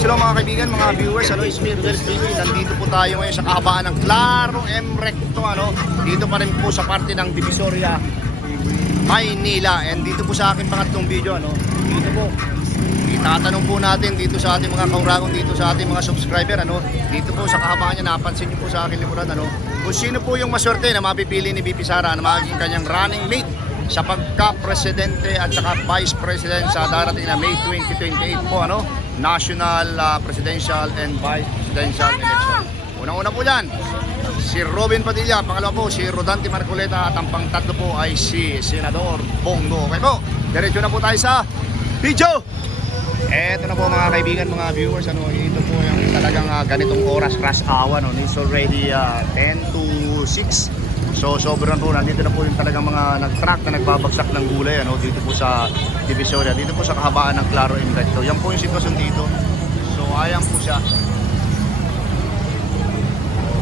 Peace lang mga kaibigan, mga viewers, Smithers TV. Nandito po tayo ngayon sa kahabaan ng Claro M. Recto, Dito pa rin po sa parte ng Divisoria, Maynila. And dito po sa akin pangatlong video, Dito po, itatanong po natin dito sa ating mga kauragong, dito sa ating mga subscriber, Dito po sa kahabaan niya, napansin niyo po sa akin limuran, Kung sino po yung maswerte na mapipili ni VP Sara na magiging kanyang running mate sa pagka-presidente at saka vice president sa darating na May 2028 po, National Presidential and Vice Presidential Election. Unang-una po dyan, si Robin Padilla. Pangalawa po, si Rodante Marcoleta. At ang pangtatlo po ay si Senador Bongo. Okay po, diretso na po tayo sa video. Eto na po mga kaibigan, mga viewers, ito po yung talagang ganitong oras, rush hour, It's already 10 to 6. So sobrang po, nandito na po yung talagang mga nag-truck na nagbabagsak ng gulay, dito po sa Divisoria, dito po sa kahabaan ng Claro M. Recto. Yan po yung sitwasyon dito. So ayan po siya.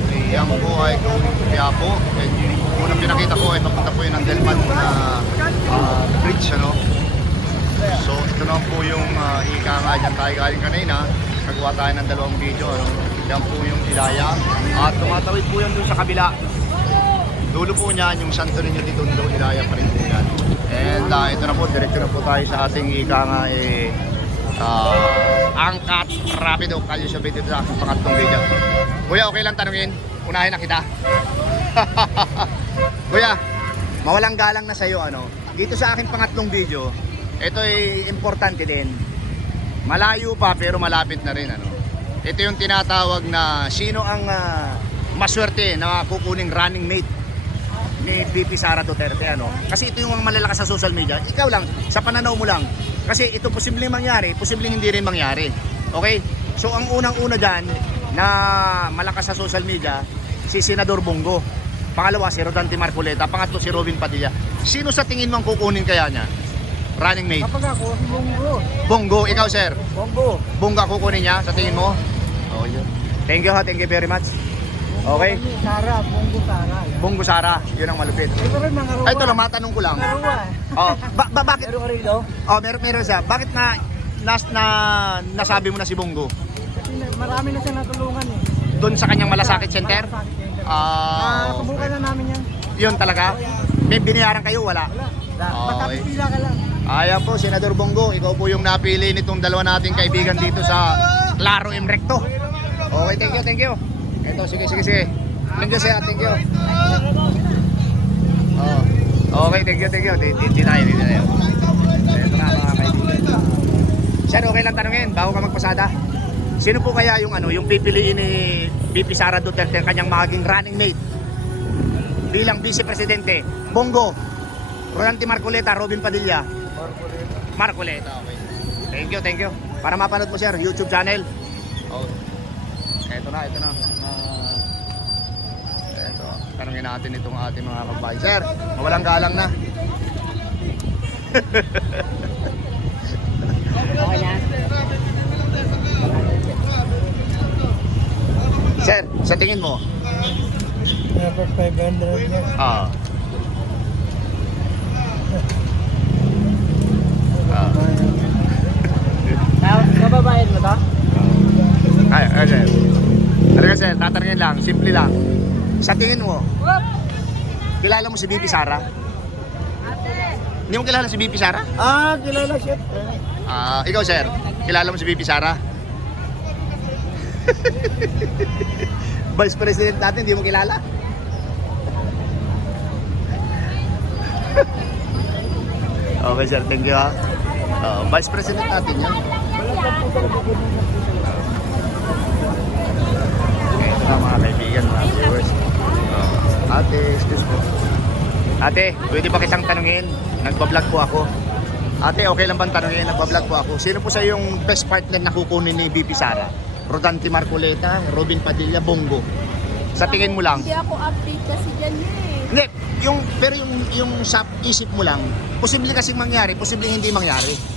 Okay, yan po ay going to Quiapo. And yung unang pinakita ko ay papunta po yun ng Delman bridge, So ito na po yung ika nga dyan tayo galing kanina. Nagawa tayo ng dalawang video, Yan po yung Ilaya. At tumatawid po yan dun sa kabila. Dulo po niyan yung Santo Niño de Tondo, Ilaya pa rin po yan. And ito na po, diretso na po tayo sa ating ika nga angkat rapido kalye siya dito sa aking pangatlong video. Kuya, okay lang tanungin? Unahin na kita. Kuya, mawalang galang na sa'yo, dito sa aking pangatlong video, ito ay importante din. Malayo pa pero malapit na rin, Ito yung tinatawag na sino ang maswerte na kukuning running mate ni VP Sara Duterte, Kasi ito yung malalakas sa social media. Ikaw lang, sa pananaw mo lang. Kasi ito posibleng mangyari, posibleng hindi rin mangyari. Okay? So ang unang-una dyan na malakas sa social media, si Senador Bongo. Pangalawa, si Rodante Marcoleta. Pangatlo, si Robin Padilla. Sino sa tingin mo ang kukunin kaya niya? Running mate? Kapag ako, si Bongo. Bongo, ikaw sir? Bongo. Bongo kukunin niya sa tingin mo? Okay. Thank you very much. Okay? Sara, Bongo Sara. Bongo Sara, yun ang malupit. Ito rin mga ruwa. Ay, ito lang, matanong ko lang. Mga ruwa. Oh, bakit? Meron ka rin, no? Oh, meron siya. Bakit nasabi mo na si Bongo? Kasi marami na siya natulungan, Doon sa kanyang Malasakit Center? Malasakit Center. Ah, Subukan na namin yan. Yun talaga? May binayaran kayo? Wala? Basta pipila ka lang. Ayan po, Senador Bongo. Ikaw po yung napili nitong dalawa nating kaibigan dito sa Claro M. Recto. Okay, thank you. Ito, sige. Thank you, sir. Thank you. Oh. Okay, thank you. Di tayo. Ito na mga kaibigan. Sir, okay lang tanungin, bago ka magpasada. Sino po kaya yung pipiliin ni VP Sara Duterte kanyang maging running mate bilang vice presidente? Bongo, Rodante Marcoleta, Robin Padilla? Marcoleta, okay. Thank you. Para mapanood mo, sir, YouTube channel. Oh. Ito na. Ito, tanungin natin itong ating mga kababayan. Sir, mawalang galang na. Okay na. Sir, sa tingin mo? Dapat 500 yan. Kababayan mo to? Ay, sir. Talaga, sir, tatanungin lang, simple lang. Sa tingin mo, kilala mo si VP Sara? Hindi mo kilala si VP Sara? Kilala siya. Ikaw, sir, kilala mo si VP Sara? Vice President natin, hindi mo kilala? Okay, sir, thank you, ha. Vice President natin yan. Ito na mga kaibigan, mga viewers. Ate, excuse po. Ate, pwede ba kitang tanungin? Nagbablog po ako. Ate, okay lang bang tanungin? Nagbablog po ako. Sino po sa yung best partner na kukunin ni VP Sara? Rodante Marcoleta, Robin Padilla, Bongo? Sa tingin mo lang? Hindi ako update kasi dyan Hindi, pero yung sa isip mo lang, posible kasing mangyari, posible hindi mangyari.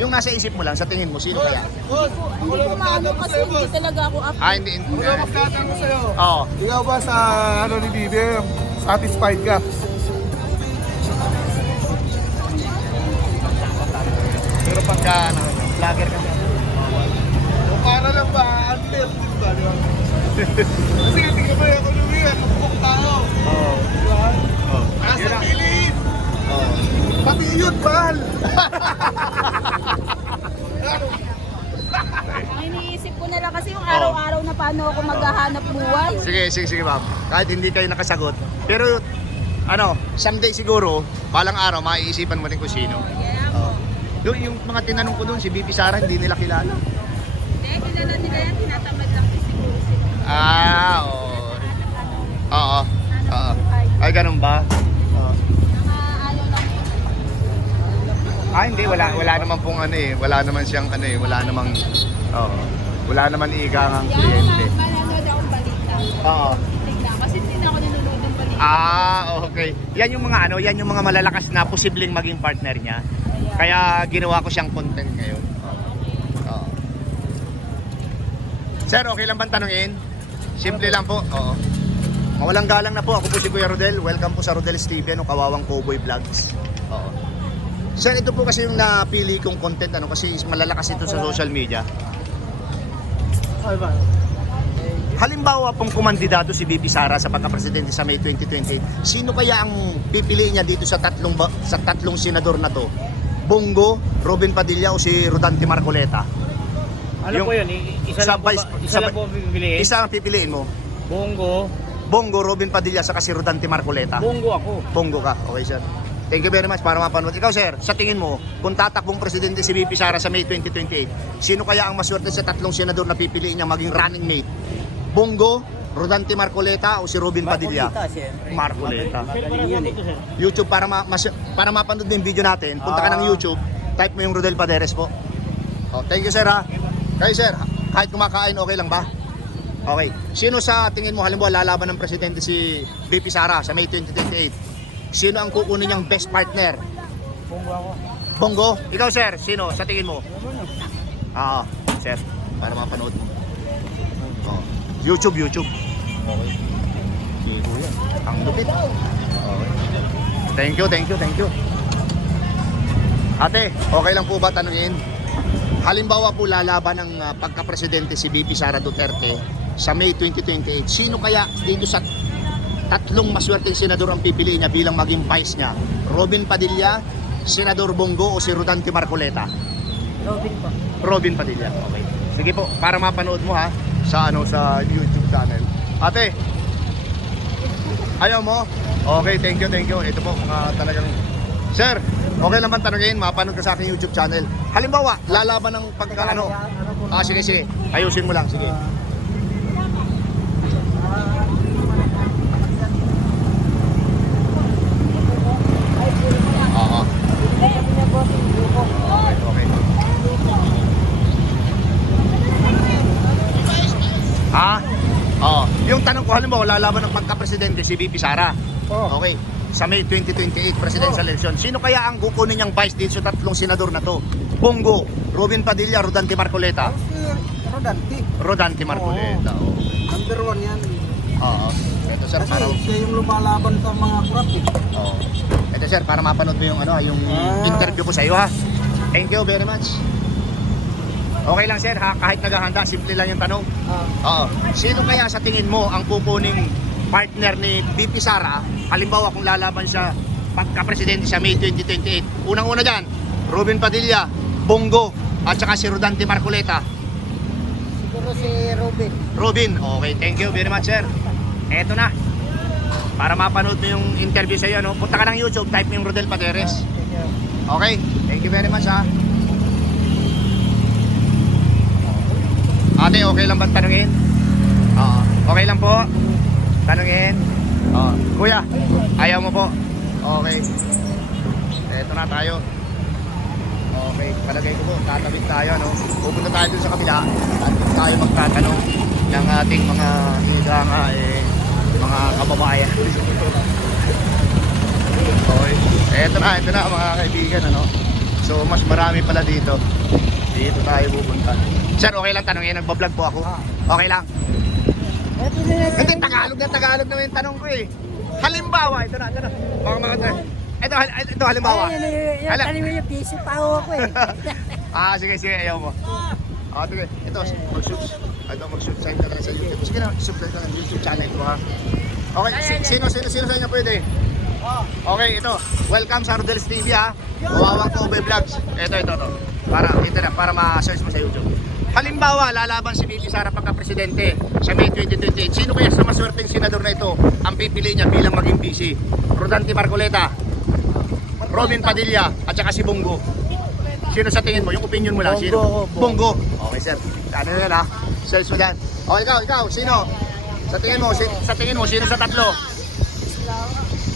Yung nasa isip mo lang, sa tingin mo, sino kaya? Hindi ko maano kasi hindi talaga ako update. Hindi. Magkakaroon ko sa'yo. Oo. Ikaw ba sa ni Bibi, satisfied ka? Pero pagka vlogger ka, ka lang ba? Under, di ba? Di ba? Kasi tingnan mo yung ekonomiya, kapukok tao. Oo. Di ba? Oh. Nasa pilit. Pati yun, mahal. Ang iniisip ko na lang kasi yung araw-araw na paano ako maghahanap buhay. Sige ma'am. Kahit hindi kayo nakasagot. Pero ano, someday siguro, balang araw, maiisipan mo rin kung sino. Yung mga tinanong ko doon, si BP Sara, hindi nila kilala. Hindi, kilala nila yan. Tinatamad lang siguro sila. Oo. Oo. Oo. Ay, ganun ba? Oo. Ano lang yun. Hindi, wala naman pong ano eh. Wala naman siyang ano eh. Wala namang, wala naman iigangang kliyente. Manonood akong balita. Oo. Tignan, kasi hindi na ako nanonood ng balita. Okay. Yan yung mga yan yung mga malalakas na posibleng maging partner niya. Kaya ginawa ko siyang content ngayon. Oo. Sir, okay lang bang tanungin? Simple lang po. Oo. Mawalang galang na po. Ako po si Kuya Rodel. Welcome po sa Rodel's TV, Kawawang Cowboy Vlogs. Oo. Sir, ito po kasi yung napili kong content kasi malalakas ito sa social media. Ay ba? Halimbawa pong kumandidato si BP Sara sa pagka-presidente sa May 2028, sino kaya ang pipiliin niya dito sa tatlong senador na to? Bongo, Robin Padilla o si Rodante Marcoleta? Ano po yun? Isa lang po pipiliin? Isa ang pipiliin mo. Bongo, Robin Padilla saka si Rodante Marcoleta. Bongo ako. Bongo ka. Okay, sir. Thank you very much para mapanood. Ikaw, sir, sa tingin mo, kung tatakbong presidente si BP Sara sa May 2028, sino kaya ang maswerte sa tatlong senador na pipiliin niya maging running mate? Bongo, Rodante Marcoleta o si Robin Padilla? Marcoleta. Magaling yun eh. YouTube para para mapanood mo yung video natin. Punta ka ng YouTube, type mo yung Rodel Paderes po. Thank you, sir, ha. Kayo, sir, kahit kumakain, okay lang ba? Okay. Sino sa tingin mo halimbawa lalaban ng presidente si BP Sara sa May 2028? Sino ang kukunin niyang best partner? Bongo ako. Bongo? Ikaw, sir, sino sa tingin mo? Sir, para mapanood mo. YouTube. Okay. Ang lupit. Okay. Thank you. Ate, okay lang po ba tanungin? Halimbawa po lalaban ng pagka-presidente si BP Sara Duterte sa May 2028. Sino kaya dito sa tatlong maswerteng senador ang pipiliin niya bilang maging vice niya? Robin Padilla, Senador Bongo o si Rodante Marcoleta? Robin po. Robin Padilla. Okay. Sige po, para mapanood mo ha sa sa YouTube channel. Ate, ayaw mo? Okay, thank you. Ito po mga talagang sir, okay lang bang tanungin? Mapanood ka sa aking YouTube channel. Halimbawa, lalaban ng sige. Ayusin mo lang, sige. Okay. Yung tanong ko halimbawa lalaban ng pagka-presidente si BP Sara. Okay. Sa May 2028 presidential election. Sino kaya ang kukunin niyang vice dito sa tatlong senador na to? Bongo, Robin Padilla, Rodante Marcoleta. Rodante Marcoleta. Number 1 yan. Ito, sir, para siya yung lumalaban sa mga kurap eh. Ito, sir, para mapanood mo yung interview ko sa iyo, ha. Thank you very much. Okay lang, sir, ha, kahit naghahanda, simple lang yung tanong. Sino kaya sa tingin mo ang kukuning partner ni BP Sara? Halimbawa kung lalaban siya pagka-presidente sa May 2028. Unang-una dyan, Robin Padilla, Bongo, at saka si Rodante Marcoleta. Siguro si Robin, okay, thank you very much, sir. Eto na. Para mapanood mo yung interview sa iyo, punta ka ng YouTube, type mo yung Rodel Paderes. Okay, thank you very much, ha. Ate, okay lang ba tanungin? Okay lang po. Tanungin. Kuya, ayaw mo po. Okay. Eto na tayo. Okay, palagay ko po, tatawid tayo, pupunta tayo dun sa kabila at tayo magtatanong ng ating mga mga kababayan. Okay. Eto na mga kaibigan, So, mas marami pala dito. Dito tayo pupunta. Sir, okay lang tanongin, nagbablog po ako. Okay lang. Hindi, Tagalog naman yung tanong ko eh. Halimbawa, ito na. Ito halimbawa. Yung busy pa ako eh. Sige, ayaw mo. Ah, sige. Ito, mag-shoot. Ito, mag-subscribe ka lang sa YouTube. Sige na, subscribe ka lang sa YouTube channel ko ha. Okay, sino sa inyo pwede? Okay, ito. Welcome sa Rodel's TV ha. Wawang Kobe Vlogs. Ito. Para ma-search mo sa YouTube. Halimbawa, lalaban si Bibi Sara pagka-presidente sa May 2028. Sino kaya sa maswerteng senador na ito ang pipili niya bilang maging VP? Rodante Marcoleta, Robin Padilla, at saka si Bongo. Sino sa tingin mo? Yung opinion mo lang. Sino? Bongo. Okay, sir. Ano na yan ha? Search mo dyan. O, ikaw. Sino? Sa tingin mo, sino sa tatlo?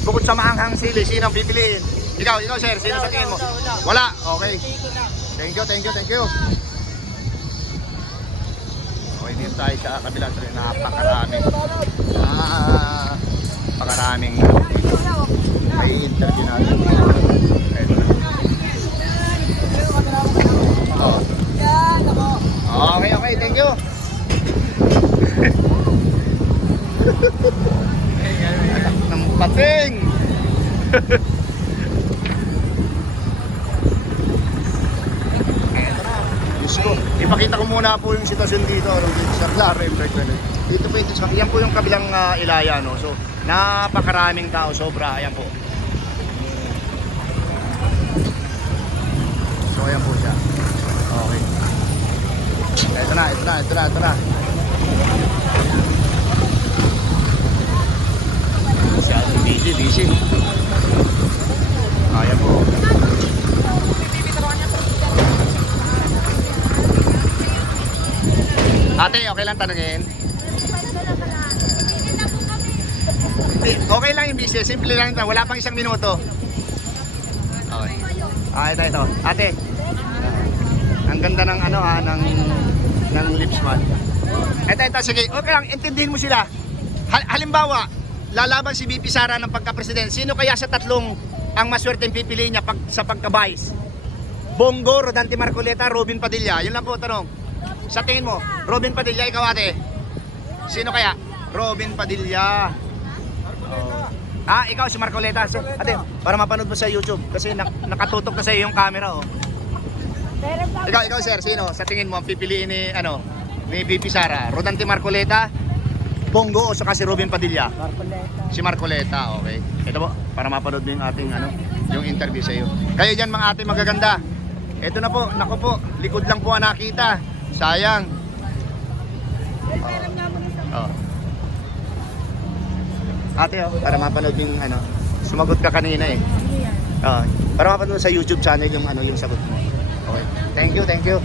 Bukod sa maanghang sili, sino ang pipiliin? Ikaw, sir. Sino sa tingin mo? Wala. Okay. Thank you. Okay, dito tayo sa kabila. Napakaraming may interview natin. Ito na. Oh. Okay, thank you. Anak ng pating. Ipakita ko muna po yung sitwasyon dito sa Claro Empressment. Dito po yan po yung kabilang Ilaya, no. So, napakaraming tao, sobra. Ayan po. So, ayan po siya. Okay. Ito na. Busy. Ayan po. Ate, okay lang tanungin? Okay lang yung busy. Simple lang ito. Wala pang 1 minuto. Okay. Ito. Ate. Ang ganda ng ng lips man. Ito. Sige. Okay lang. Intindihin mo sila. Halimbawa, lalaban si VP Sara ng pagka-president. Sino kaya sa tatlong ang maswerteng pipili niya sa pagka-vice? Bongo, Rodante Marcoleta, Robin Padilla. Yun lang po tanong. Sa tingin mo, Robin Padilla, ikaw ate? Sino kaya? Robin Padilla. Ikaw si Marcoleta. Ate, para mapanood mo sa YouTube. Kasi nakatutok na sa iyo yung camera, oh. Ikaw sir, sino? Sa tingin mo, ang pipiliin ni VP Sara? Rodante Marcoleta, Bongo, o saka si Robin Padilla? Marcoleta. Si Marcoleta, okay. Ito po, para mapanood mo yung ating yung interview sa iyo. Kayo dyan mga ate magaganda. Ito na po, nako po, likod lang po ang nakita. Sayang. Ate, para mapanood yung sumagot ka kanina eh. Para mapanood sa YouTube channel yung yung sagot mo. Okay. Thank you. Ito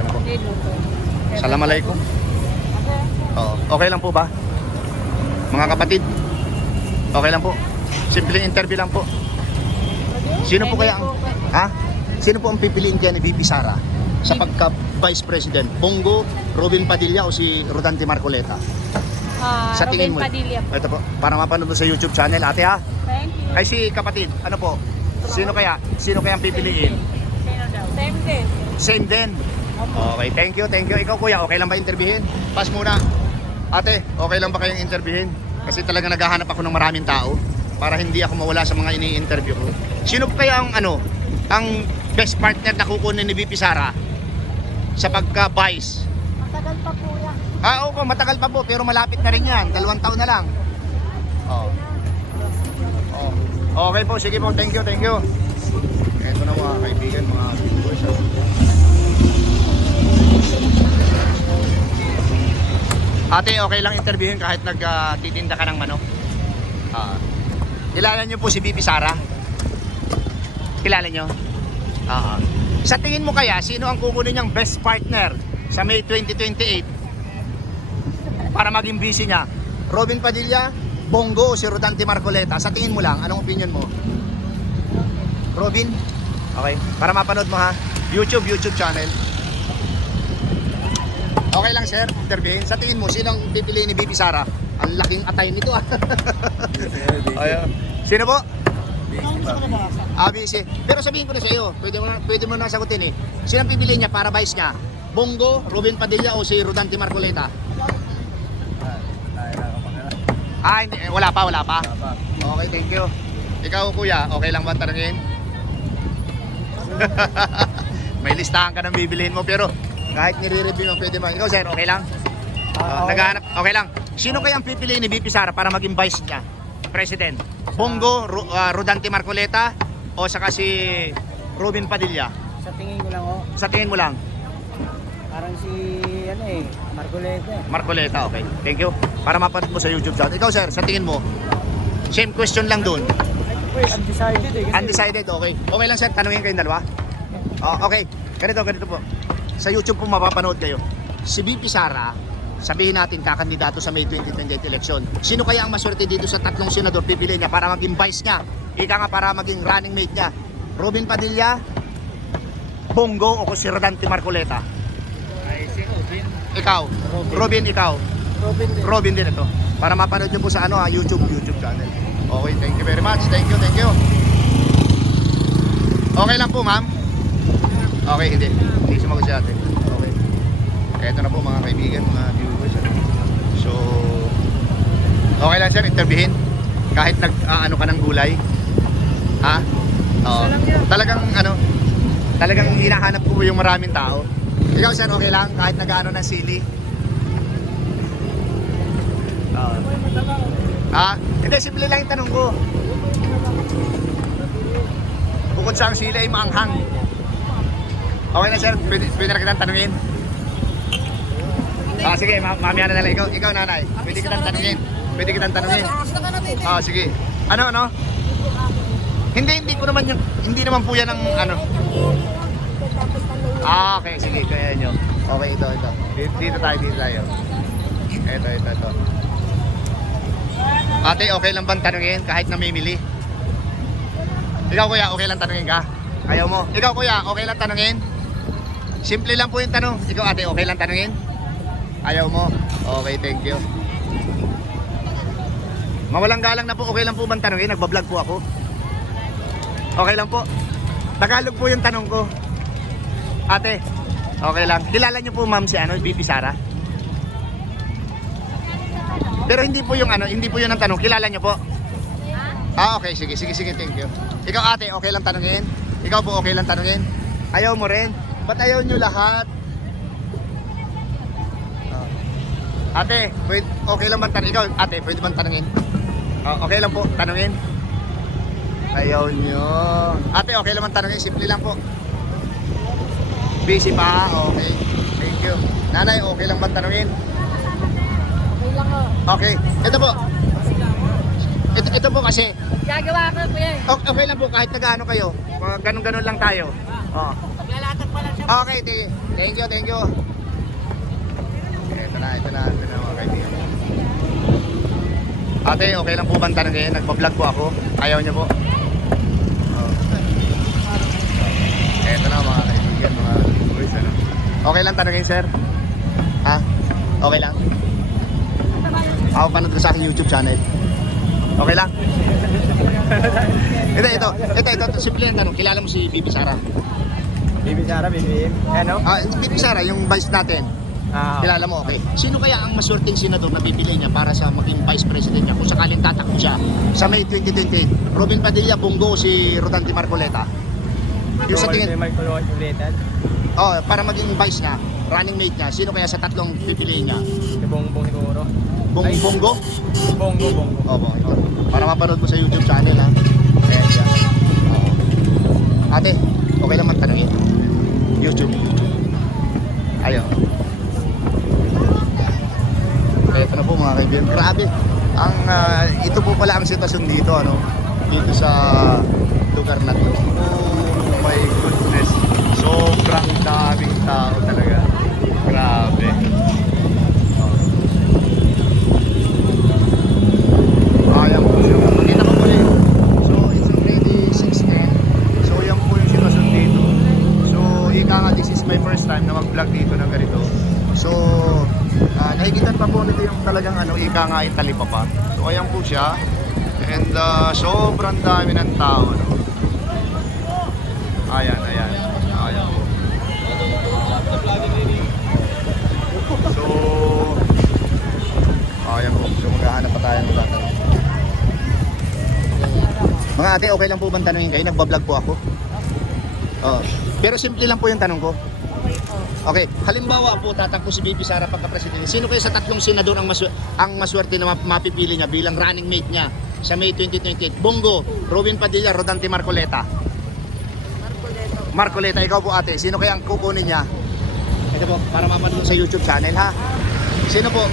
na po. Assalamualaikum. Okay lang po ba? Mga kapatid. Okay lang po. Simpleng interview lang po. Sino po kaya Sino po ang pipiliin kaya ni VP Sara sa pagka-Vice President? Bongo, Robin Padilla o si Rodante Marcoleta? Sa tingin mo? Robin Padilla. Ito po, para mapanood mo sa YouTube channel, ate ha? Thank you. Ay si kapatid, ano po? Sino kaya ang pipiliin? Sino daw? Same din. Okay, thank you. Ikaw kuya, okay lang ba interviewin? Pass muna. Ate, okay lang ba kayong interviewin? Kasi talaga naghahanap ako ng maraming tao para hindi ako mawala sa mga ini-interview ko. Sino po kaya ang best partner na kukunin ni VP Sara sa pagka-vice? Matagal pa po yan. Oo, matagal pa po, pero malapit na rin yan. 2 taon na lang. Okay po, sige po. Thank you. Ito na mga kaibigan, mga viewers. Ate, okay lang interviewin kahit nagtitinda ka ng manok? Kilala niyo po si VP Sara? Kilala niyo? Sa tingin mo kaya, sino ang kukunin niyang best partner sa May 2028 para maging busy niya? Robin Padilla, Bongo o si Rodante Marcoleta? Sa tingin mo lang, anong opinion mo? Robin? Okay, para mapanood mo ha. YouTube channel. Okay lang sir, interviewin. Sa tingin mo, sino ang pipiliin ni VP Sara? Ang laking atay nito Sino po? ABC. Pero sabihin ko na sa iyo, pwede mo na sagutin eh. Sino ang pipiliin niya para vice niya? Bongo, Robin Padilla o si Rodante Marcoleta? Hindi, wala pa. Okay, thank you. Ikaw kuya, okay lang ba tanungin? May listahan ka ng bibilihin mo, pero kahit nire-review mo, pwede mo. Ikaw, sir, okay lang? Naghahanap, okay lang. Sino kaya ang pipiliin ni VP Sara para maging vice niya? President? Bongo, Rodante Marcoleta, o saka si Robin Padilla? Sa tingin ko lang oh, Sa tingin mo lang? parang si Marcoleta. Marcoleta, okay. Thank you. Para mapanood mo sa YouTube channel. Ikaw, sir, sa tingin mo? Same question lang doon. Undecided eh. Undecided, okay. Okay lang, sir, tanungin kayong dalawa. Okay, ganito po. Sa YouTube po mapapanood kayo. Si VP Sara, sabihin natin kakandidato sa May 2028 election. Sino kaya ang maswerte dito sa tatlong senador pipili niya para maging vice niya? Ika nga para maging running mate niya. Robin Padilla, Bongo, o si Rodante Marcoleta? Ay, si Robin. Ikaw. Robin, ikaw. Robin din. Robin din ito. Para mapanood niyo po sa YouTube channel. Okay, thank you very much. Thank you. Okay lang po, ma'am. Okay, hindi sumagot si ate. Okay. Eto na po mga kaibigan, mga viewers. So, okay lang sir, interviewin. Kahit nag-ano ka ng gulay. Ha? Oo. Talagang hinahanap ko yung maraming tao. Ikaw sir, okay lang? Kahit nag-ano ng sili. Hindi, simple lang yung tanong ko. Bukod sa ang sili ay maanghang. Okay na sir, pwede na kitang tanungin. Sige, mamaya na lang. Ikaw nanay, pwede kitang tanungin. Sige. Ano? Hindi ko naman hindi naman po yan ang ano. Okay, sige, kaya nyo. Okay, ito. Dito tayo. Ito. Ate, okay lang bang tanungin kahit namimili? Ikaw kuya, okay lang tanungin ka? Ayaw mo? Ikaw kuya, okay lang tanungin? Simple lang po yung tanong. Ikaw ate, okay lang tanungin? Ayaw mo? Okay, thank you. Mawalang galang na po, okay lang po bang tanungin? Nagbablog po ako. Okay lang po. Tagalog po yung tanong ko. Ate, okay lang. Kilala niyo po ma'am si VP Sara? Pero hindi po yung hindi po yun ang tanong. Kilala niyo po? Okay, sige, thank you. Ikaw ate, okay lang tanungin? Ikaw po, okay lang tanungin? Ayaw mo rin? Ba't ayaw nyo lahat? Ate, okay lang bang tanungin? Ikaw, ate, pwede bang tanungin? Okay lang po, tanungin? Ayaw nyo. Ate, okay lang bang tanungin? Simple lang po. Busy pa? Okay. Thank you. Nanay, okay lang bang tanungin? Okay lang oh. Okay. Ito po. Ito po kasi. Gagawa ko kuya. Okay lang po kahit nag-ano kayo. Ganun-ganun lang tayo. Paglalatag pa lang siya. Okay, thank you. Ito na mga kaibigan. Ate, okay lang po bang tanongin? Nagpa-vlog po ako. Ayaw niyo po? Ito na mga kaibigan, mga viewers. Okay lang tanongin, sir? Ha? Okay lang? Ako panood ko sa aking YouTube channel. Okay lang? Ito, simple yung tanong. Kilala mo si VP Sara? Bibi Sara, Bibi. Ano? VP Sara, yung vice natin. Kilala mo, okay. Sino kaya ang maswerteng senador na pipili niya para sa maging vice president niya kung sakaling tatakbo siya sa May 2028? Robin Padilla, Bongo, si Rodante Marcoleta? Yung sa tingin, para maging vice niya, running mate niya, sino kaya sa tatlong pipiliin niya? Si Bongbong siguro. Bongo? Bongo. Bongo. Para mapanood mo sa YouTube channel, ha? Ayan siya. Ate, okay lang magtanongin? YouTube. Ayaw. Ito na po mga kaibigan. Grabe. Ito po pala ang sitwasyon dito, dito sa lugar na to. Oh my goodness. Sobrang daming tao talaga. Grabe. Ayan po siya. Makita ko muli. So, it's already 6:10. So, yan po yung sitwasyon dito. So, ika nga, this is my first time na mag-vlog dito ng ganito. So, nakikita pa po nito yung talagang ika nga yung talipa pa. So, ayan po siya. And sobrang dami ng tao. Ayan po. So, ayan po. So, maghahanap pa tayo ng tatanong. Mga ate, okay lang po bang tanongin kayo? Nagbablog po ako. Oh. Pero simple lang po yung tanong ko. Okay po. Okay, halimbawa po tatakbo si BP Sara pagka-presidente. Sino kayo sa tatlong senador ang maswerte na mapipili niya bilang running mate niya sa May 2028? Bongo, Robin Padilla, Rodante Marcoleta. Marcoleta, ikaw po ate. Sino kaya ang kukunin niya? Ito po, para mapanood sa YouTube channel ha. Sino po?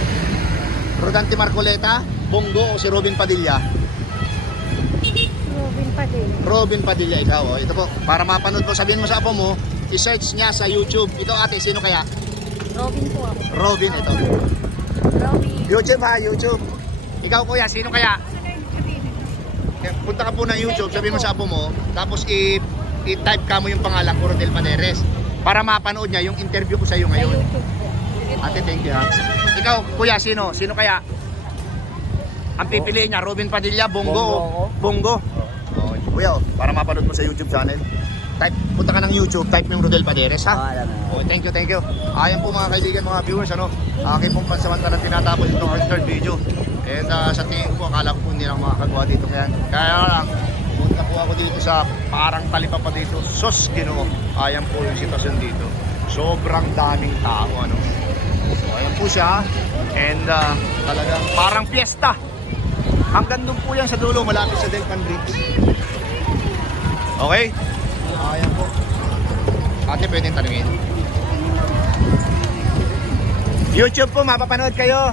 Rodante Marcoleta, Bongo o si Robin Padilla? Robin pa din. Robin Padilla, ikaw. Oh. Ito po, para mapanood po, sabihin mo sa apo mo, i-search niya sa YouTube. Ito ate, sino kaya? Robin po ako. Robin, ito. Robin. YouTube ha, YouTube. Ikaw kuya, sino kaya? Punta ka po ng YouTube, sabihin mo sa apo mo, tapos i-type ka mo yung pangalan ko, Rodel Paderes, para mapanood niya yung interview ko sa iyo Sa ngayon. YouTube po. Ate, thank you ha. Ikaw, kuya, sino? Sino kaya? Ang pipiliin niya, Robin Padilla, Bongo. Bongo. Oh, kuya, oh, para mapanood mo sa YouTube channel. Punta ka ng YouTube, type mo yung Rodel Paderes ha. Oh, thank you, thank you. Ayan po mga kaibigan, mga viewers, ano, aking pong pansamantalang tinatapos itong third video. And sa tingin ko, akala ko po hindi lang makakagawa dito. Kaya lang, punta po ako dito sa parang talipa pa dito. Sos, Ginoo. Ayan po yung sitwasyon dito. Sobrang daming tao, ano. So, ayan po siya. And talagang parang fiesta. Hanggang doon po yan sa dulo, malapit sa Delpan Bridge. Okay? Ayan po. Ate, pwedeng tanungin. YouTube po, mapapanood kayo.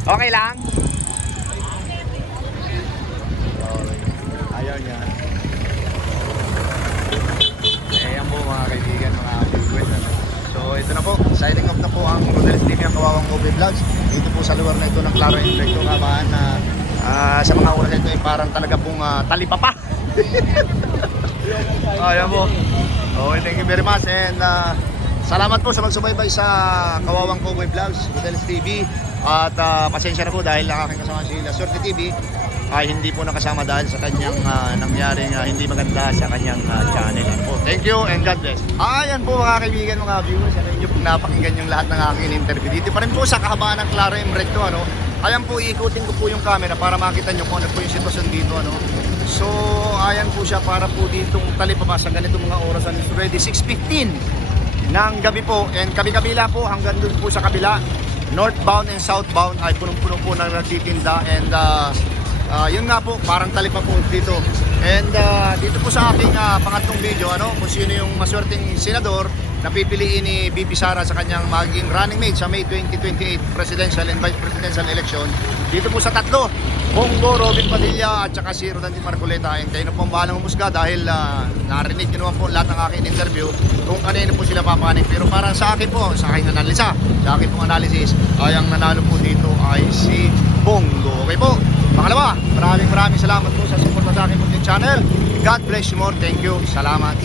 Okay lang? Ayaw niya. Ayan po mga kaibigan, mga viewers. So ito na po, signing off na po ang Rodel's TV, ang Kawawang Kobe Vlogs. Dito po sa lugar na ito ng Claro and Recto Kabahan na sa mga oras ito ay parang talaga pong talipapa. Ayan po. Okay, thank you very much and salamat po sa magsubaybay sa Kawawang Kobe Vlogs, Rodel's TV. At pasensya na po dahil ang aking kasama si La Suerte TV ay hindi po nakasama dahil sa kanyang nangyaring hindi maganda sa kanyang channel. Po. Thank you and God bless. Ayan po mga kaibigan, mga viewers, sa inyo pong napakinggan yung lahat ng aking interview. Dito pa rin po sa kahabaan ng Claro M Recto, ano. Ayan po, iikutin ko po yung camera para makita nyo kung ano po yung sitwasyon dito, ano. So, ayan po siya para po ditong talipapa sa ganitong mga oras. It's already 6:15 ng gabi po and kabi-kabila po hanggang dun po sa kabila. Northbound and southbound ay punong-puno po na nagtitinda and yun nga po, parang talipa po dito. And dito po sa aking pangatlong video, ano, kung sino yung maswerteng senador na pipiliin ni BP Sara sa kanyang magiging running mate sa May 2028 presidential and vice presidential election. Dito po sa tatlo, Bongo, Robin Padilla at saka si Rodante Marcoleta. And kayo na po ang bahalang umusga dahil narinig nyo naman po lahat ng aking interview kung kanino po sila papanig. Pero para sa akin po, sa aking analisa, sa akin pong analysis, ay ang nanalo po dito ay si Bongo. Okay po? Pangalawa, maraming salamat po sa suporta sa aking channel. God bless you more. Thank you. Salamat.